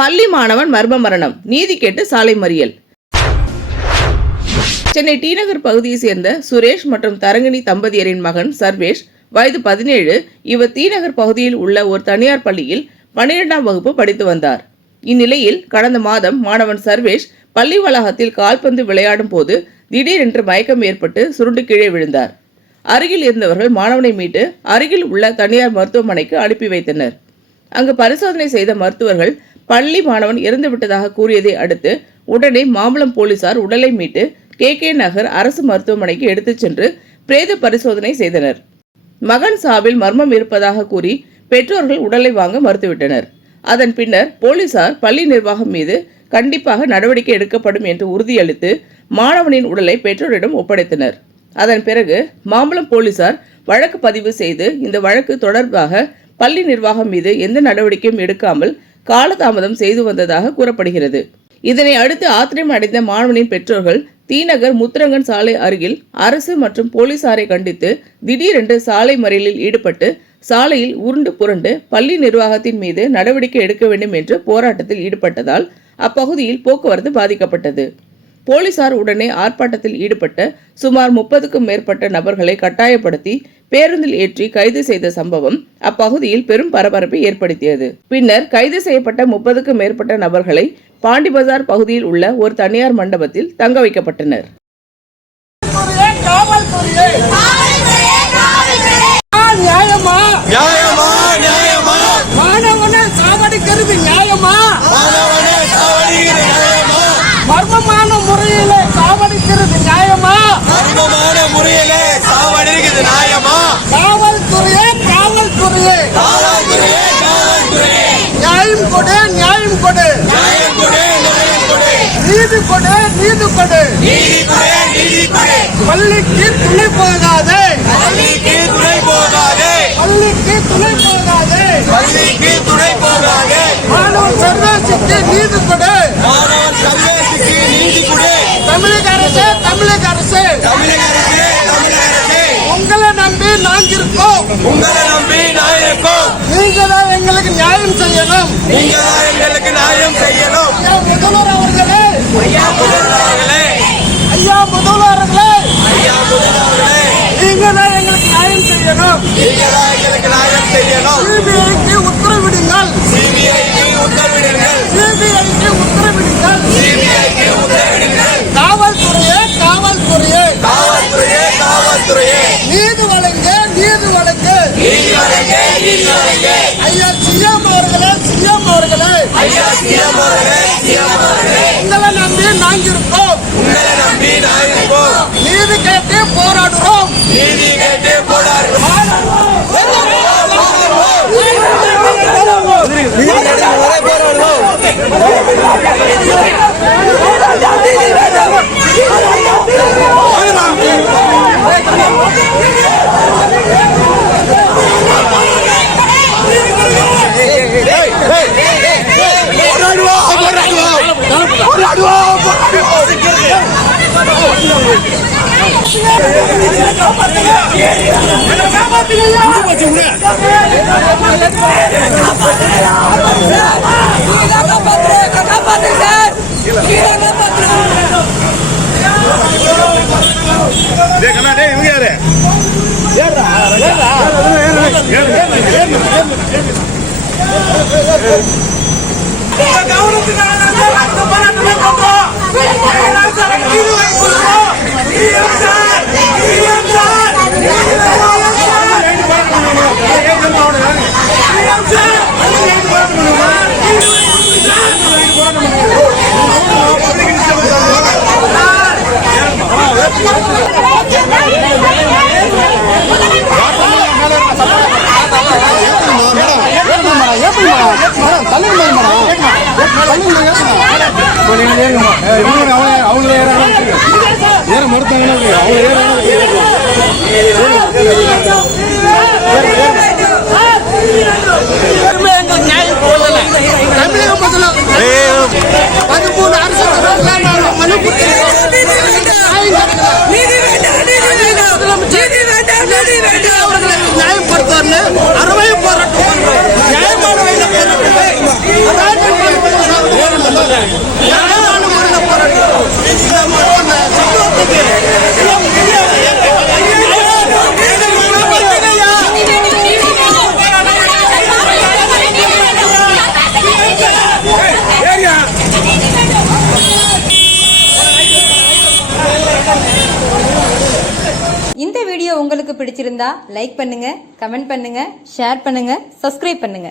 பள்ளி மாணவன் மர்ம மரணம், நீதி கேட்டு சாலை மறியல். சென்னை டி நகர் பகுதியை சேர்ந்த சுரேஷ் மற்றும் தரங்கிணி தம்பதியரின் மகன் சர்வேஷ், வயது 17. இவர் டி நகர் பகுதியில் உள்ள ஒரு தனியார் பள்ளியில் 12ஆம் வகுப்பு படித்து வந்தார். இந்நிலையில் கடந்த மாதம் மாணவன் சர்வேஷ் பள்ளி வளாகத்தில் கால்பந்து விளையாடும் போது திடீரென்று மயக்கம் ஏற்பட்டு சுருண்டு கீழே விழுந்தார். அருகில் இருந்தவர்கள் மாணவனை மீட்டு அருகில் உள்ள தனியார் மருத்துவமனைக்கு அனுப்பி வைத்தனர். அங்கு பரிசோதனை செய்த மருத்துவர்கள் பள்ளி மாணவன் இறந்துவிட்டதாக கூறியதை அடுத்து உடனே மாம்பலம் போலீசார் உடலை மீட்டு KK நகர் அரசு மருத்துவமனைக்கு எடுத்துச் சென்று பிரேத பரிசோதனை செய்தனர். மகன் சாவில் மர்மம் இருப்பதாக கூறி பெற்றோர்கள் உடலை வாங்க மறுத்துவிட்டனர். அதன் பின்னர் போலீசார் பள்ளி நிர்வாகம் மீது கண்டிப்பாக நடவடிக்கை எடுக்கப்படும் என்று உறுதியளித்து மாணவனின் உடலை பெற்றோரிடம் ஒப்படைத்தனர். அதன் பிறகு மாம்பலம் போலீசார் வழக்கு பதிவு செய்து இந்த வழக்கு தொடர்பாக பள்ளி நிர்வாகம் மீது எந்த நடவடிக்கையும் எடுக்காமல் காலதாமதம் செய்து வந்ததாக கூறப்படுகிறது. இதனை அடுத்து ஆத்திரம் அடைந்த மாணவனின் பெற்றோர்கள் டி நகர் முத்துரங்கன் சாலை அருகில் அரசு மற்றும் போலீசாரை கண்டித்து திடீரென்று சாலை மறியலில் ஈடுபட்டு சாலையில் உருண்டு புரண்டு பள்ளி நிர்வாகத்தின் மீது நடவடிக்கை எடுக்க வேண்டும் என்று போராட்டத்தில் ஈடுபட்டதால் அப்பகுதியில் போக்குவரத்து பாதிக்கப்பட்டது. போலீசார் உடனே ஆர்ப்பாட்டத்தில் ஈடுபட்ட சுமார் 30க்கும் மேற்பட்ட நபர்களை கட்டாயப்படுத்தி பேருந்தில் ஏற்றி கைது செய்த சம்பவம் அப்பகுதியில் பெரும் பரபரப்பை ஏற்படுத்தியது. பின்னர் கைது செய்யப்பட்ட 30க்கும் மேற்பட்ட நபர்களை பாண்டி பஜார் பகுதியில் உள்ள ஒரு தனியார் மண்டபத்தில் தங்க வைக்கப்பட்டனர். மர்மமான முறையிலே சாவடிக்கிறது நியாயமா? மர்மமான முறையிலே சாவடிக்கிறது நியாயமா? காவல்துறையே காவல்துறையே காவல்துறையே காவல்துறையே நியாயம் கொடு நியாயம் கொடு நியாயம் கொடு நியாயம் கொடு நீதி கொடு நீதி கொடு நீதி கொடு நீதி கொடு பள்ளிக்கு துணை போகாதே பள்ளிக்கு துணை போகாதே பள்ளிக்கு துணை போகாதே பள்ளிக்கு துணை போகாதே மாணவன் சர்வேஷுக்கு நீதி கொடு மாணவன் சர்வேஷுக்கு நீதி கொடு தமிழக அரசு தமிழக அரசு தமிழக அரசு தமிழக அரசு உங்களை நம்பி நாங்க இருக்கோம் உங்களை நம்பி நான் இருக்கோம் நீங்க தான் எங்களுக்கு நியாயம் செய்யணும் நீங்க தான் எங்களுக்கு நியாயம் செய்யணும் முதல்வர் அவர்களே ஐயா முதல்வர் அவர்களே ஐயா முதல்வர் அவர்களே ஐயா முதல்வர் அவர்களே நீங்க தான் எங்களுக்கு நியாயம் செய்யணும் நீங்க தான் எங்களுக்கு நியாயம் செய்யணும் சிபிஐக்கு உத்தரவிடுங்கள் சிபிஐக்கு உத்தரவிடுங்கள் சிபிஐக்கு உத்தரவிடுங்கள் சிபிஐக்கு உத்தரவிடுங்கள் காவல்துறையே காவல்துறையே காவல்துறையே காவல்துறையே நீதி வழங்க நீதி வழங்க நீதி வழங்க நீதி வழங்க ஐயா சிஎம் அவர்களே சிஎம் அவர்களே ஐயா சிஎம் அவர்களே சிஎம் அவர்களே உங்களை நம்பி நாங்க இருக்கோம் உங்களை நம்பி நாங்க இருக்கோம் நீதி கேட்டு போராடுறோம் நீதி கேட்டு போராடுறோம் அறவை போராட்டம் இந்த வீடியோ உங்களுக்கு பிடிச்சிருந்தா லைக் பண்ணுங்க, கமெண்ட் பண்ணுங்க, ஷேர் பண்ணுங்க, சப்ஸ்கிரைப் பண்ணுங்க.